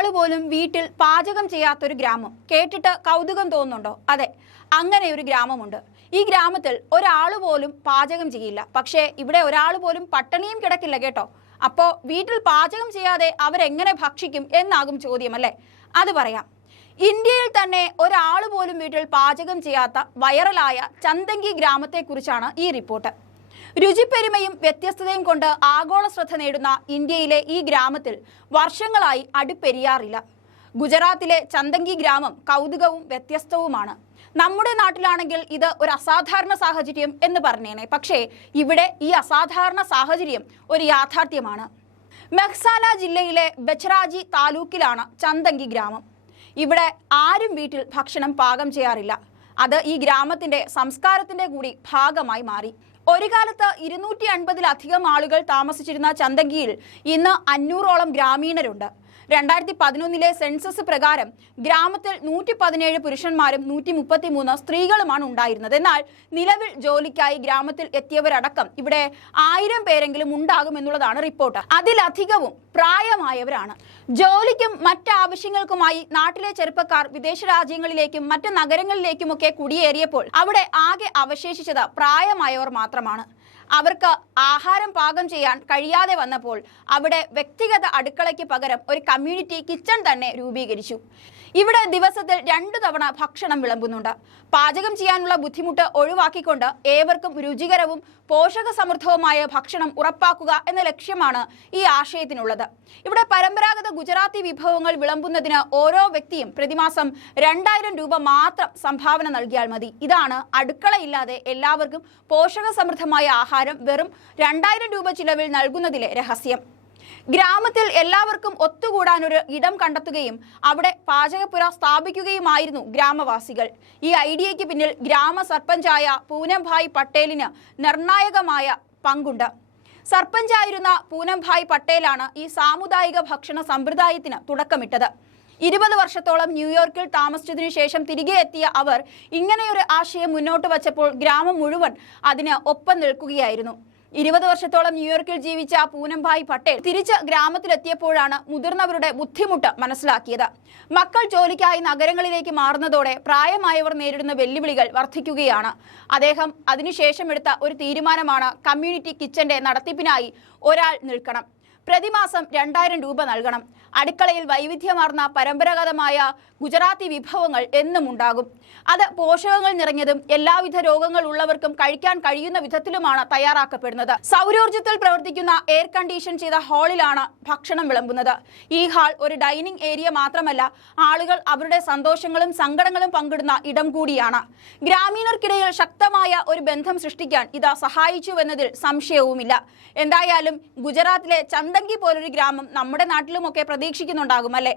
ഒരാൾ പോലും വീട്ടിൽ പാചകം ചെയ്യാത്തൊരു ഗ്രാമം. കേട്ടിട്ട് കൗതുകം തോന്നുന്നുണ്ടോ? അതെ അങ്ങനെ ഒരു ഗ്രാമമുണ്ട്. ഈ ഗ്രാമത്തിൽ ഒരാൾ പോലും പാചകം ചെയ്യില്ല. പക്ഷേ ഇവിടെ ഒരാൾ പോലും പട്ടിണിയും കിടക്കില്ല കേട്ടോ. അപ്പോൾ വീട്ടിൽ പാചകം ചെയ്യാതെ അവരെങ്ങനെ ഭക്ഷിക്കും എന്നാകും ചോദ്യം അല്ലേ അത് പറയാം. ഇന്ത്യയിൽ തന്നെ ഒരാൾ പോലും വീട്ടിൽ പാചകം ചെയ്യാത്ത വൈറലായ ചന്തങ്കി ഗ്രാമത്തെക്കുറിച്ചാണ് ഈ റിപ്പോർട്ട്. രുചിപ്പെരുമയും വ്യത്യസ്തതയും കൊണ്ട് ആഗോള ശ്രദ്ധ നേടുന്ന ഇന്ത്യയിലെ ഈ ഗ്രാമത്തിൽ വർഷങ്ങളായി അടുപ്പെരിയാറില്ല. ഗുജറാത്തിലെ ചന്തങ്കി ഗ്രാമം കൗതുകവും വ്യത്യസ്തവുമാണ്. നമ്മുടെ നാട്ടിലാണെങ്കിൽ ഇത് ഒരു അസാധാരണ സാഹചര്യം എന്ന് പറഞ്ഞേനെ. പക്ഷേ ഇവിടെ ഈ അസാധാരണ സാഹചര്യം ഒരു യാഥാർത്ഥ്യമാണ്. മെഹ്സാന ജില്ലയിലെ ബച്ചറാജി താലൂക്കിലാണ് ചന്തങ്കി ഗ്രാമം. ഇവിടെ ആരും വീട്ടിൽ ഭക്ഷണം പാകം ചെയ്യാറില്ല. അത് ഈ ഗ്രാമത്തിന്റെ സംസ്കാരത്തിന്റെ കൂടി ഭാഗമായി മാറി. ഒരു കാലത്ത് ഇരുന്നൂറ്റി അൻപതിലധികം ആളുകൾ താമസിച്ചിരുന്ന ചന്തങ്കിയിൽ ഇന്ന് അഞ്ഞൂറോളം ഗ്രാമീണരുണ്ട്. രണ്ടായിരത്തി പതിനൊന്നിലെ സെൻസസ് പ്രകാരം ഗ്രാമത്തിൽ നൂറ്റി പതിനേഴ് പുരുഷന്മാരും നൂറ്റി മുപ്പത്തി മൂന്ന് സ്ത്രീകളുമാണ് ഉണ്ടായിരുന്നത്. എന്നാൽ നിലവിൽ ജോലിക്കായി ഗ്രാമത്തിൽ എത്തിയവരടക്കം ഇവിടെ ആയിരം പേരെങ്കിലും ഉണ്ടാകുമെന്നുള്ളതാണ് റിപ്പോർട്ട്. അതിലധികവും പ്രായമായവരാണ്. ജോലിക്കും മറ്റാവശ്യങ്ങൾക്കുമായി നാട്ടിലെ ചെറുപ്പക്കാർ വിദേശ രാജ്യങ്ങളിലേക്കും മറ്റ് നഗരങ്ങളിലേക്കുമൊക്കെ കുടിയേറിയപ്പോൾ അവിടെ ആകെ അവശേഷിച്ചത് പ്രായമായവർ മാത്രമാണ്. അവർക്ക് ആഹാരം പാകം ചെയ്യാൻ കഴിയാതെ വന്നപ്പോൾ അവിടെ വ്യക്തിഗത അടുക്കളയ്ക്ക് പകരം ഒരു കമ്മ്യൂണിറ്റി കിച്ചൺ തന്നെ രൂപീകരിച്ചു. ഇവിടെ ദിവസത്തിൽ രണ്ടു തവണ ഭക്ഷണം വിളമ്പുന്നുണ്ട്. പാചകം ചെയ്യാനുള്ള ബുദ്ധിമുട്ട് ഒഴിവാക്കിക്കൊണ്ട് ഏവർക്കും രുചികരവും പോഷക സമൃദ്ധവുമായ ഭക്ഷണം ഉറപ്പാക്കുക എന്ന ലക്ഷ്യമാണ് ഈ ആശയത്തിനുള്ളത്. ഇവിടെ പരമ്പരാഗത ഗുജറാത്തി വിഭവങ്ങൾ വിളമ്പുന്നതിന് ഓരോ വ്യക്തിയും പ്രതിമാസം രണ്ടായിരം രൂപ മാത്രം സംഭാവന നൽകിയാൽ മതി. ഇതാണ് അടുക്കളയില്ലാതെ എല്ലാവർക്കും പോഷക സമൃദ്ധമായ ആഹാരം വെറും രണ്ടായിരം രൂപ ചിലവിൽ നൽകുന്നതിലെ രഹസ്യം. ഗ്രാമത്തിൽ എല്ലാവർക്കും ഒത്തുകൂടാനൊരു ഇടം കണ്ടെത്തുകയും അവിടെ പാചകപ്പുര സ്ഥാപിക്കുകയുമായിരുന്നു ഗ്രാമവാസികൾ. ഈ ഐഡിയയ്ക്ക് പിന്നിൽ ഗ്രാമ സർപ്പഞ്ചായ പൂനംഭായ് പട്ടേലിന് നിർണായകമായ പങ്കുണ്ട്. സർപ്പഞ്ചായിരുന്ന പൂനംഭായ് പട്ടേലാണ് ഈ സാമുദായിക ഭക്ഷണ സമ്പ്രദായത്തിന് തുടക്കമിട്ടത്. ഇരുപത് വർഷത്തോളം ന്യൂയോർക്കിൽ താമസിച്ചതിനു ശേഷം തിരികെ എത്തിയ അവർ ഇങ്ങനെയൊരു ആശയം മുന്നോട്ട് വച്ചപ്പോൾ ഗ്രാമം മുഴുവൻ അതിന് ഒപ്പം നിൽക്കുകയായിരുന്നു. ഇരുപത് വർഷത്തോളം ന്യൂയോർക്കിൽ ജീവിച്ച പൂനംഭായ് പട്ടേൽ തിരിച്ച് ഗ്രാമത്തിലെത്തിയപ്പോഴാണ് മുതിർന്നവരുടെ ബുദ്ധിമുട്ട് മനസ്സിലാക്കിയത്. മക്കൾ ജോലിക്കായി നഗരങ്ങളിലേക്ക് മാറുന്നതോടെ പ്രായമായവർ നേരിടുന്ന വെല്ലുവിളികൾ വർദ്ധിക്കുകയാണ്. അദ്ദേഹം അതിനുശേഷം എടുത്ത ഒരു തീരുമാനമാണ് കമ്മ്യൂണിറ്റി കിച്ചന്റെ നടത്തിപ്പിനായി ഒരാൾ നിൽക്കണം. പ്രതിമാസം രണ്ടായിരം രൂപ നൽകണം. അടുക്കളയിൽ വൈവിധ്യമാർന്ന പരമ്പരാഗതമായ ഗുജറാത്തി വിഭവങ്ങൾ എന്നും ഉണ്ടാകും. അത് പോഷകങ്ങൾ നിറഞ്ഞതും എല്ലാവിധ രോഗങ്ങൾ ഉള്ളവർക്കും കഴിക്കാൻ കഴിയുന്ന വിധത്തിലുമാണ് തയ്യാറാക്കപ്പെടുന്നത്. സൗരോർജത്തിൽ പ്രവർത്തിക്കുന്ന എയർ കണ്ടീഷൻ ചെയ്ത ഹാളിലാണ് ഭക്ഷണം വിളമ്പുന്നത്. ഈ ഹാൾ ഒരു ഡൈനിങ് ഏരിയ മാത്രമല്ല ആളുകൾ അവരുടെ സന്തോഷങ്ങളും സങ്കടങ്ങളും പങ്കിടുന്ന ഇടം കൂടിയാണ്. ഗ്രാമീണർക്കിടയിൽ ശക്തമായ ഒരു ബന്ധം സൃഷ്ടിക്കാൻ ഇത് സഹായിച്ചുവെന്നതിൽ സംശയവുമില്ല. എന്തായാലും ഗുജറാത്തിലെ ചന്ദങ്കി പോലൊരു ഗ്രാമം നമ്മുടെ നാട്ടിലുമൊക്കെ പ്രതീക്ഷിക്കുന്നുണ്ടാകും അല്ലേ?